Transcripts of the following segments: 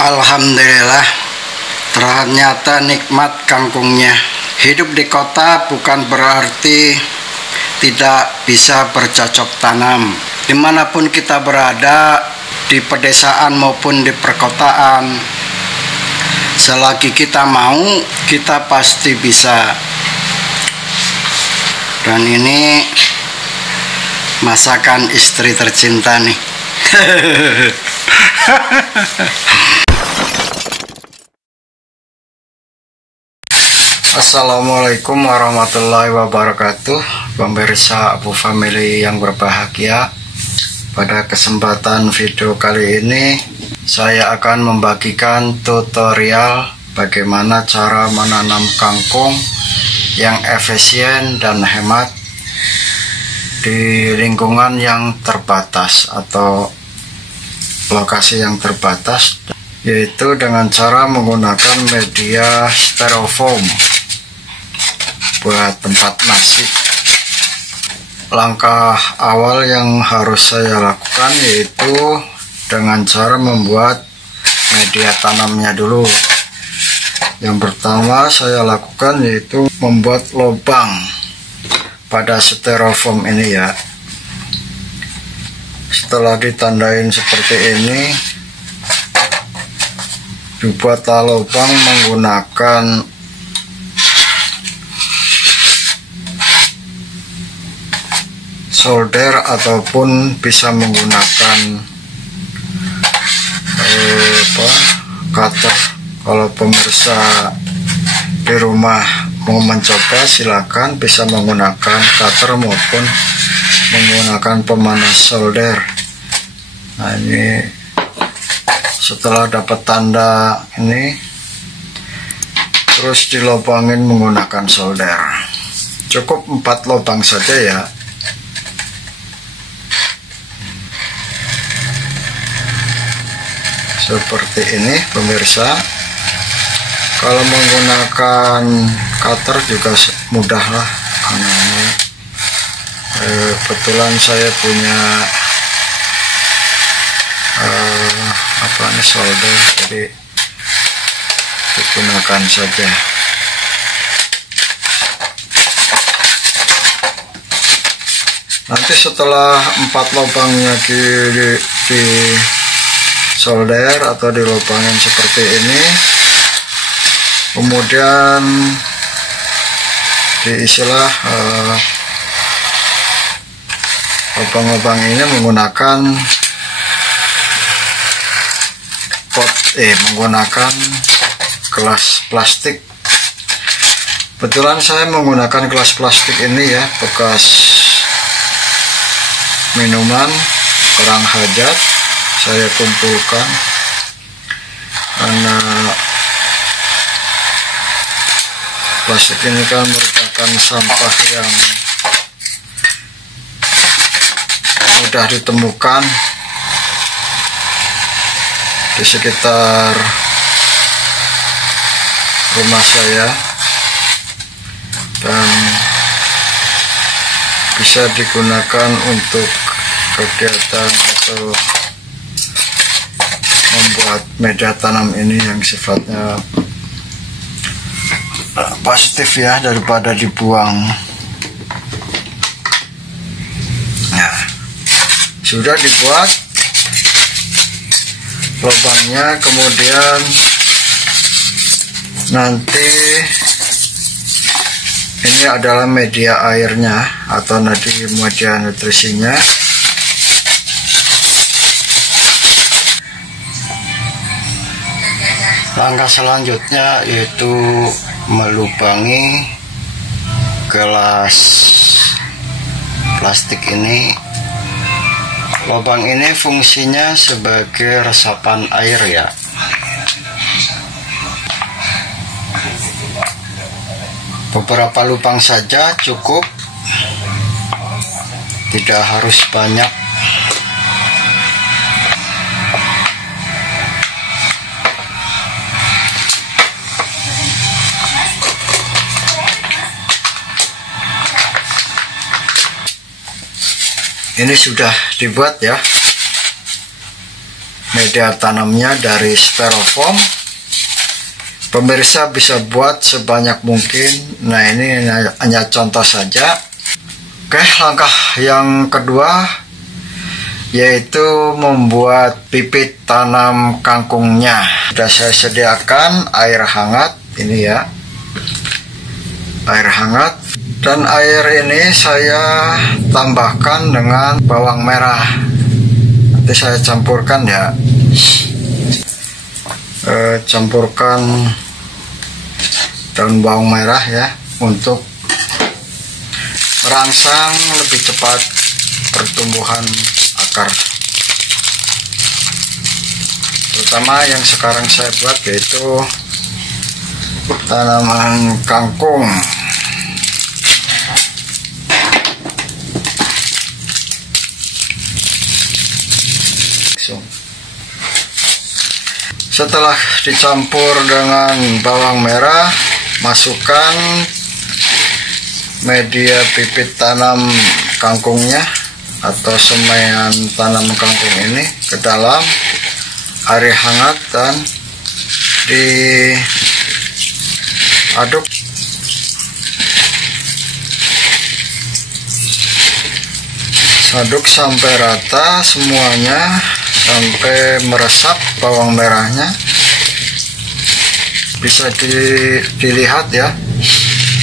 Alhamdulillah, ternyata nikmat kangkungnya. Hidup di kota bukan berarti tidak bisa bercocok tanam. Dimanapun kita berada, di pedesaan maupun di perkotaan, selagi kita mau, kita pasti bisa. Dan ini masakan istri tercinta nih. Assalamualaikum warahmatullahi wabarakatuh, pemirsa Abu Family yang berbahagia. Pada kesempatan video kali ini, saya akan membagikan tutorial bagaimana cara menanam kangkung yang efisien dan hemat di lingkungan yang terbatas atau lokasi yang terbatas, yaitu dengan cara menggunakan media styrofoam buat tempat nasi. Langkah awal yang harus saya lakukan yaitu dengan cara membuat media tanamnya dulu. Yang pertama saya lakukan yaitu membuat lubang pada styrofoam ini ya. Setelah ditandain seperti ini, dibuatlah lubang menggunakan solder ataupun bisa menggunakan cutter. Kalau pemirsa di rumah mau mencoba, silakan bisa menggunakan cutter maupun menggunakan pemanas solder. Nah, ini setelah dapat tanda ini, terus dilubangin menggunakan solder. Cukup 4 lubang saja ya. Seperti ini pemirsa. Kalau menggunakan cutter juga mudah lah, karena ini kebetulan saya punya solder, jadi digunakan saja. Nanti setelah 4 lubangnya di solder atau dilubangin seperti ini, kemudian diisilah lubang-lubang ini menggunakan menggunakan gelas plastik. Kebetulan saya menggunakan gelas plastik ini ya, bekas minuman orang hajat. Saya kumpulkan karena plastik ini kan merupakan sampah yang mudah ditemukan di sekitar rumah saya dan bisa digunakan untuk kegiatan atau membuat media tanam ini yang sifatnya positif ya, daripada dibuang. Nah, sudah dibuat lubangnya, kemudian nanti ini adalah media airnya atau nanti media nutrisinya. Langkah selanjutnya yaitu melubangi gelas plastik ini. Lubang ini fungsinya sebagai resapan air ya. Beberapa lubang saja cukup, tidak harus banyak. Ini sudah dibuat ya media tanamnya dari styrofoam. Pemirsa bisa buat sebanyak mungkin. Nah, ini hanya contoh saja. Oke, langkah yang kedua yaitu membuat bibit tanam kangkungnya. Sudah saya sediakan air hangat ini ya, air hangat, dan air ini saya tambahkan dengan bawang merah. Nanti saya campurkan ya, campurkan daun bawang merah ya, untuk merangsang lebih cepat pertumbuhan akar, terutama yang sekarang saya buat yaitu tanaman kangkung. Setelah dicampur dengan bawang merah, masukkan media bibit tanam kangkungnya atau semaian tanam kangkung ini ke dalam air hangat dan diaduk. Aduk sampai rata semuanya, sampai meresap bawang merahnya. Bisa dilihat ya,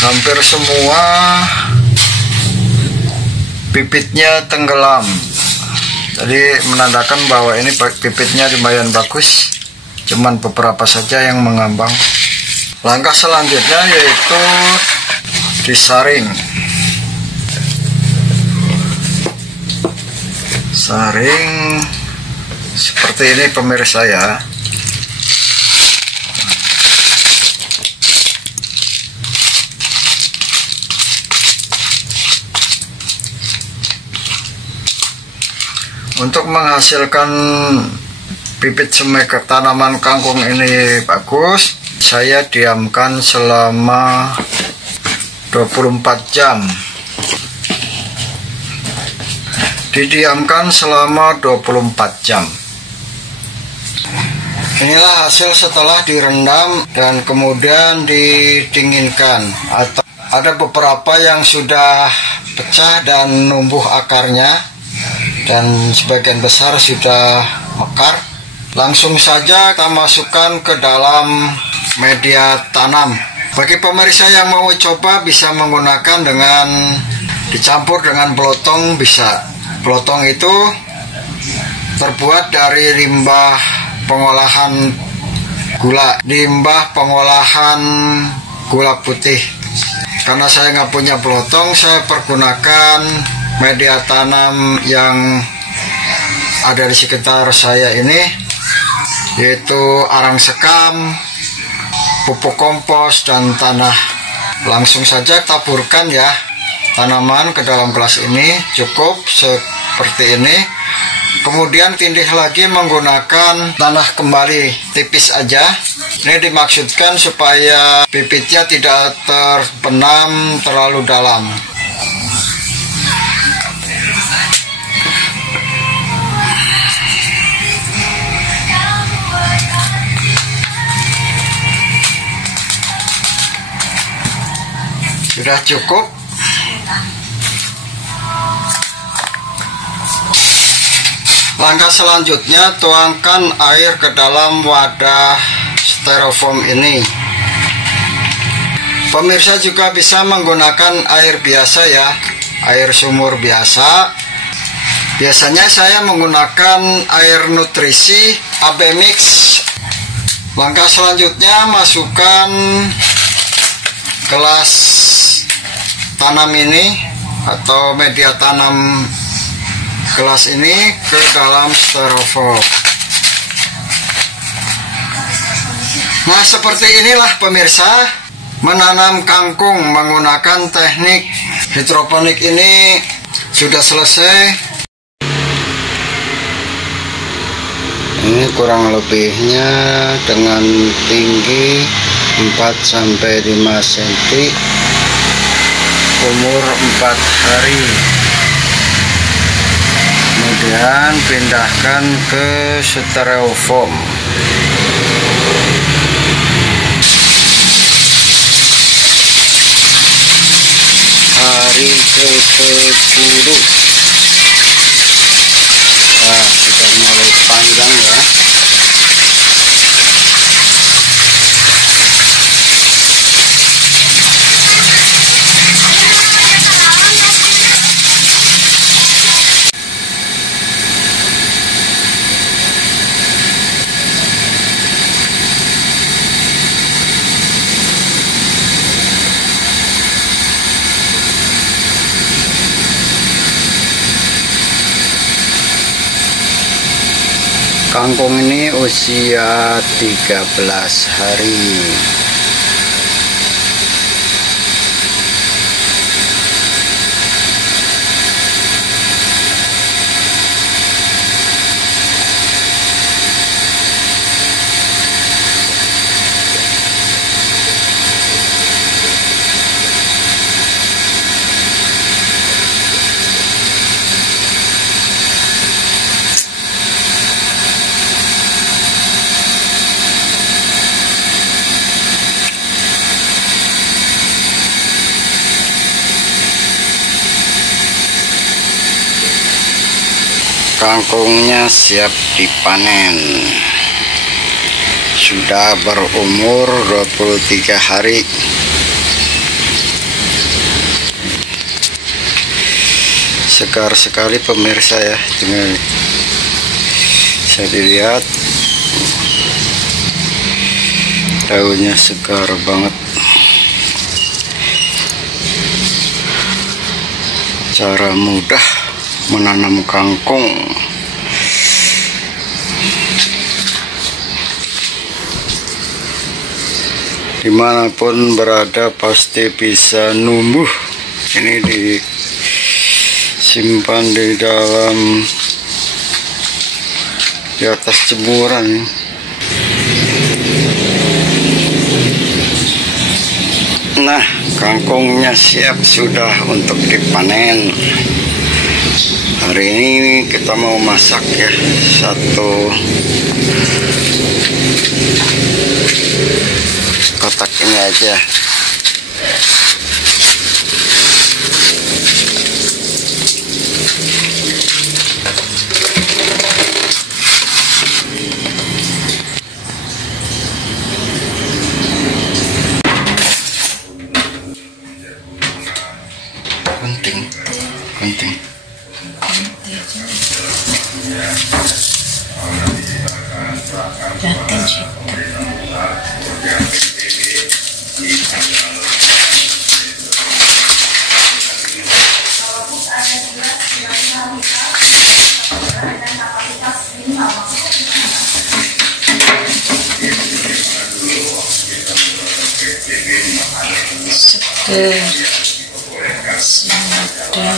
hampir semua bibitnya tenggelam. Jadi menandakan bahwa ini bibitnya lumayan bagus, cuman beberapa saja yang mengambang. Langkah selanjutnya yaitu disaring. Saring seperti ini pemirsa ya. Untuk menghasilkan bibit semai ke tanaman kangkung ini bagus, saya diamkan selama 24 jam. Didiamkan selama 24 jam. Inilah hasil setelah direndam dan kemudian didinginkan. Ada beberapa yang sudah pecah dan numbuh akarnya, dan sebagian besar sudah mekar. Langsung saja kita masukkan ke dalam media tanam. Bagi pemirsa yang mau coba bisa menggunakan dengan dicampur dengan pelotong bisa. Pelotong itu terbuat dari limbah pengolahan gula, limbah pengolahan gula putih. Karena saya nggak punya pelotong, saya pergunakan media tanam yang ada di sekitar saya ini, yaitu arang sekam, pupuk kompos, dan tanah. Langsung saja taburkan ya tanaman ke dalam gelas ini, cukup seperti ini. Kemudian tindih lagi menggunakan tanah kembali, tipis aja. Ini dimaksudkan supaya bibitnya tidak terbenam terlalu dalam. Sudah cukup. Langkah selanjutnya, tuangkan air ke dalam wadah styrofoam ini. Pemirsa juga bisa menggunakan air biasa ya, air sumur biasa. Biasanya saya menggunakan air nutrisi AB Mix. Langkah selanjutnya, masukkan gelas tanam ini atau media tanam gelas ini ke dalam styrofoam. Nah, seperti inilah pemirsa menanam kangkung menggunakan teknik hidroponik ini sudah selesai. Ini kurang lebihnya dengan tinggi 4-5 cm, umur 4 hari. kemudian pindahkan ke styrofoam. Hari ke-10. Nah, sudah mulai panjang ya. Kangkung ini usia 13 hari. Kangkungnya siap dipanen. Sudah berumur 23 hari. Segar sekali pemirsa ya, tinggal bisa dilihat daunnya segar banget. Cara mudah menanam kangkung. Dimanapun berada pasti bisa numbuh. Ini disimpan di dalam, di atas jemuran. Nah, kangkungnya siap sudah untuk dipanen. Hari ini kita mau masak ya, satu kotak ini aja. Penting. Jatin sih. Seger, semada.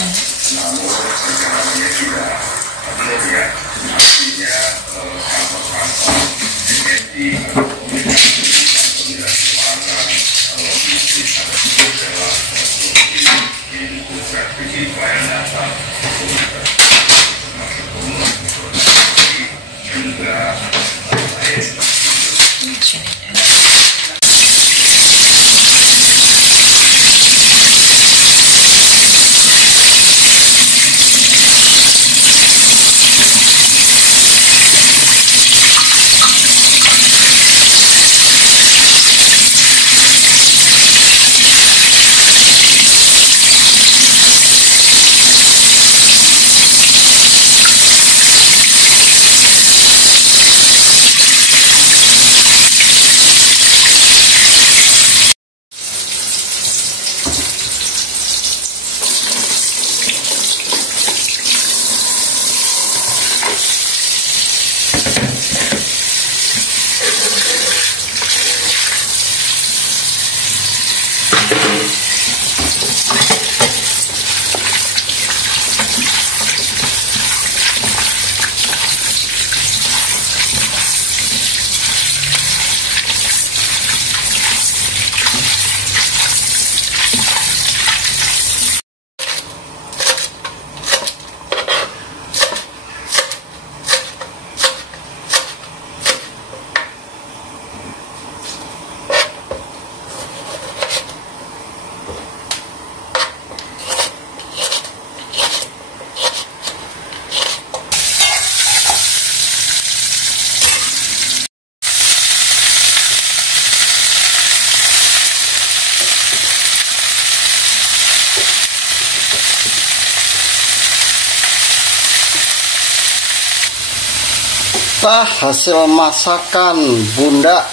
Hasil masakan Bunda,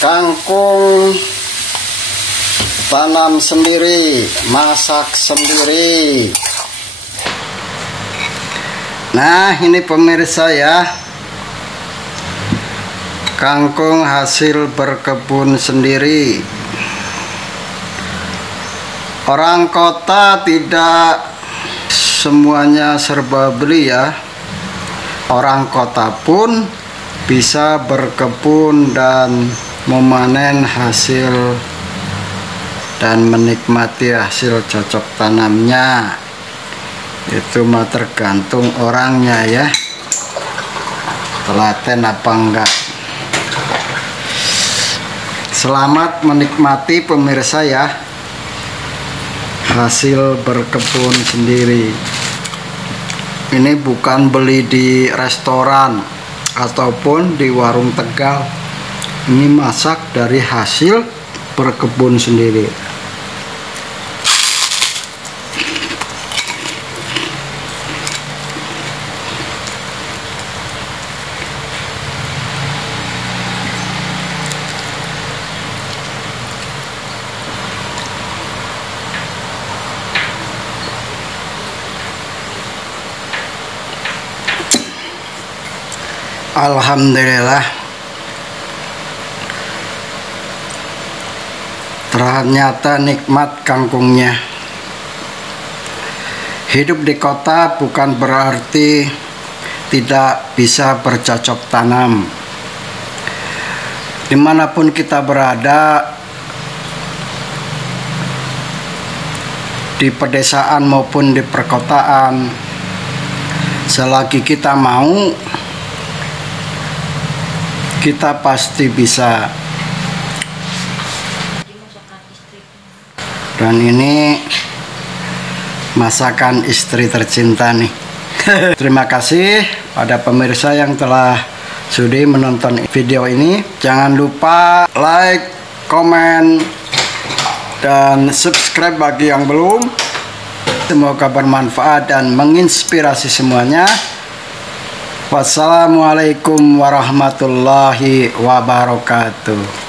kangkung tanam sendiri, masak sendiri. Nah, ini pemirsa ya, kangkung hasil berkebun sendiri. Orang kota tidak semuanya serba beli ya. Orang kota pun bisa berkebun dan memanen hasil dan menikmati hasil cocok tanamnya. Itu mah tergantung orangnya ya, telaten apa enggak. Selamat menikmati pemirsa ya, hasil berkebun sendiri. Ini bukan beli di restoran ataupun di warung Tegal. Ini masak dari hasil berkebun sendiri. Alhamdulillah, ternyata nikmat kangkungnya. Hidup di kota bukan berarti tidak bisa bercocok tanam. Dimanapun kita berada, di pedesaan maupun di perkotaan, selagi kita mau, kita pasti bisa. Dan ini masakan istri tercinta nih. Terima kasih pada pemirsa yang telah sudi menonton video ini. Jangan lupa like, komen, dan subscribe bagi yang belum. Semoga bermanfaat dan menginspirasi semuanya. Wassalamualaikum warahmatullahi wabarakatuh.